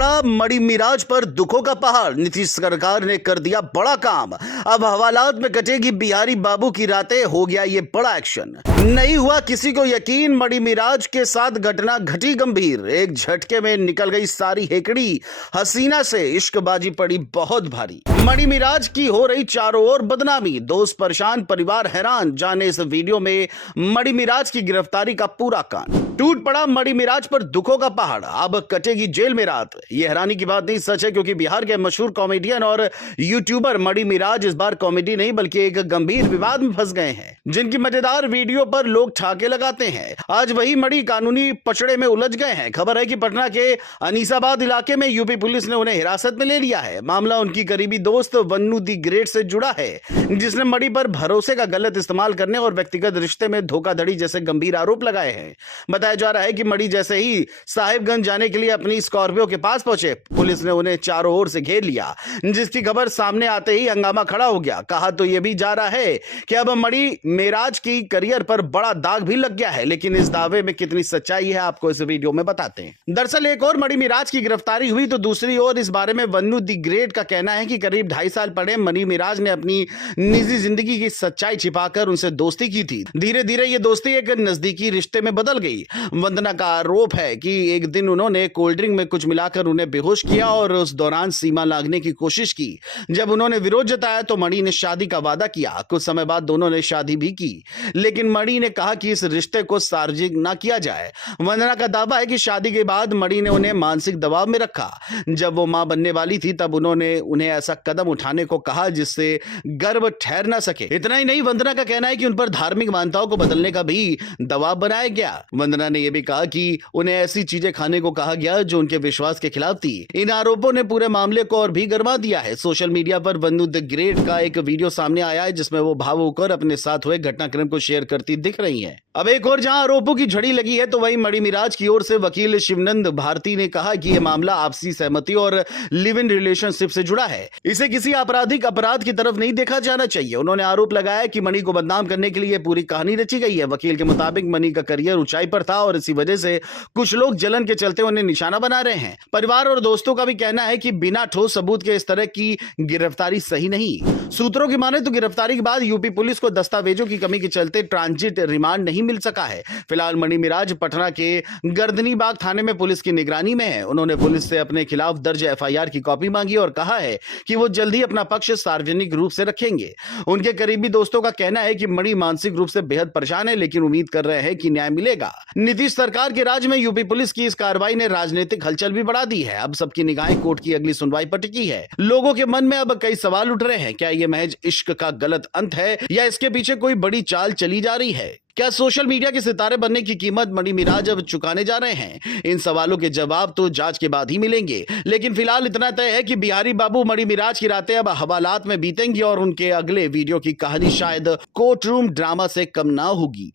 पड़ा मणि मिराज पर दुखों का पहाड़। नीतीश सरकार ने कर दिया बड़ा काम। अब हवालात में कटेगी बिहारी बाबू की रातें। हो गया ये बड़ा एक्शन। नहीं हुआ किसी को यकीन, मणि मिराज के साथ घटना घटी गंभीर। एक झटके में निकल गई सारी हेकड़ी। हसीना से इश्कबाजी पड़ी बहुत भारी। मणि मिराज की हो रही चारों ओर बदनामी। दोस्त परेशान, परिवार हैरान। जाने इस वीडियो में मणि मिराज की गिरफ्तारी का पूरा कांड। टूट पड़ा मणि मिराज पर दुखों का पहाड़। अब कटेगी जेल में रात। यह हैरानी की बात नहीं, सच है, क्योंकि बिहार के मशहूर कॉमेडियन और यूट्यूबर मणि मिराज इस बार कॉमेडी नहीं बल्कि एक गंभीर विवाद में फंस गए हैं, जिनकी मजेदार वीडियो पर लोग ठाके लगाते हैं। आज वही मणि कानूनी पचड़े में उलझ गए हैं। खबर है कि पटना के अनीसाबाद इलाके में यूपी पुलिस ने उन्हें हिरासत में ले लिया है। मामला उनकी करीबी दोस्त वन्नू दी ग्रेट से जुड़ा है, जिसने मणि पर भरोसे का गलत इस्तेमाल करने और व्यक्तिगत रिश्ते में धोखाधड़ी जैसे गंभीर आरोप लगाए हैं। बताया जा रहा है कि मणि जैसे ही साहिबगंज जाने के लिए अपनी स्कॉर्पियो के पास पहुंचे, पुलिस ने उन्हें चारों ओर से घेर लिया, जिसकी खबर सामने आते ही हंगामा खड़ा हो गया। कहा तो यह भी जा रहा है कि अब मणि मिराज की करियर पर बड़ा दाग भी लग गया है, लेकिन इस दावे में कितनी सच्चाई है आपको इस वीडियो में बताते हैं। दरअसल एक और मणि मिराज की गिरफ्तारी हुई तो दूसरी ओर इस बारे में वन्नू दी ग्रेट का कहना है कि करीब 2.5 साल पहले मणि मिराज ने अपनी निजी जिंदगी की सच्चाई छिपाकर उनसे दोस्ती की थी। धीरे धीरे ये दोस्ती एक नजदीकी रिश्ते में बदल गई। वंदना का आरोप है कि एक दिन उन्होंने कोल्ड ड्रिंक में कुछ मिलाकर उन्हें बेहोश किया और उस दौरान सीमा लांघने की कोशिश की। जब उन्होंने विरोध जताया तो मणि ने शादी का वादा किया। कुछ समय बाद दोनों ने शादी भी की, लेकिन मणि ने कहा कि इस रिश्ते को सार्वजनिक न किया जाए। वंदना का दावा है कि शादी के बाद मणि ने उन्हें मानसिक दबाव में रखा। जब वो मां बनने वाली थी तब उन्होंने उन्हें ऐसा कदम उठाने को कहा जिससे गर्भ ठहर न सके। इतना ही नहीं, वंदना का कहना है कि उन पर धार्मिक मान्यताओं को बदलने का भी दबाव बनाया गया। वंदना ने यह भी कहा कि उन्हें ऐसी चीजें खाने को कहा गया जो उनके विश्वास के खिलाफ थी। इन आरोपों ने पूरे मामले को और भी गरमा दिया है। सोशल मीडिया पर वन्नू द ग्रेट का एक वीडियो सामने आया है जिसमें वो भावुक और अपने साथ हुए घटनाक्रम को शेयर करती दिख रही हैं। अब एक और जहां आरोपों की झड़ी लगी है तो वहीं मणि मिराज की ओर से वकील शिवनंद भारती ने कहा कि यह मामला आपसी सहमति और लिव इन रिलेशनशिप से जुड़ा है। इसे किसी आपराधिक अपराध की तरफ नहीं देखा जाना चाहिए। उन्होंने आरोप लगाया कि मणि को बदनाम करने के लिए पूरी कहानी रची गई है। वकील के मुताबिक मणि का करियर ऊंचाई पर था और इसी वजह से कुछ लोग जलन के चलते उन्हें निशाना बना रहे हैं। परिवार और दोस्तों का भी कहना है कि बिना ठोस सबूत के इस तरह की गिरफ्तारी सही नहीं। सूत्रों की माने तो गिरफ्तारी के बाद यूपी पुलिस को दस्तावेजों की कमी के चलते ट्रांजिट रिमांड नहीं मिल सका है। फिलहाल मणि मिराज पटना के गर्दनी बाग थाने में पुलिस की निगरानी में है। उन्होंने पुलिस से अपने खिलाफ दर्ज एफआईआर की कॉपी मांगी और कहा है कि वो जल्द ही अपना पक्ष सार्वजनिक रूप से रखेंगे। उनके करीबी दोस्तों का कहना है कि मणि मानसिक रूप से बेहद परेशान है, लेकिन उम्मीद कर रहे हैं कि न्याय मिलेगा। नीतीश सरकार के राज में यूपी पुलिस की इस कार्रवाई ने राजनीतिक हलचल भी बढ़ा दी है। अब सबकी निगाहें कोर्ट की अगली सुनवाई पर टिकी है। लोगों के मन में अब कई सवाल उठ रहे हैं। क्या ये महज इश्क का गलत अंत है या इसके पीछे कोई बड़ी चाल चली जा रही है? क्या सोशल मीडिया के सितारे बनने की कीमत मणि मिराज अब चुकाने जा रहे हैं? इन सवालों के जवाब तो जांच के बाद ही मिलेंगे, लेकिन फिलहाल इतना तय है कि बिहारी बाबू मणि मिराज की रातें अब हवालात में बीतेंगी और उनके अगले वीडियो की कहानी शायद कोर्ट रूम ड्रामा से कम ना होगी।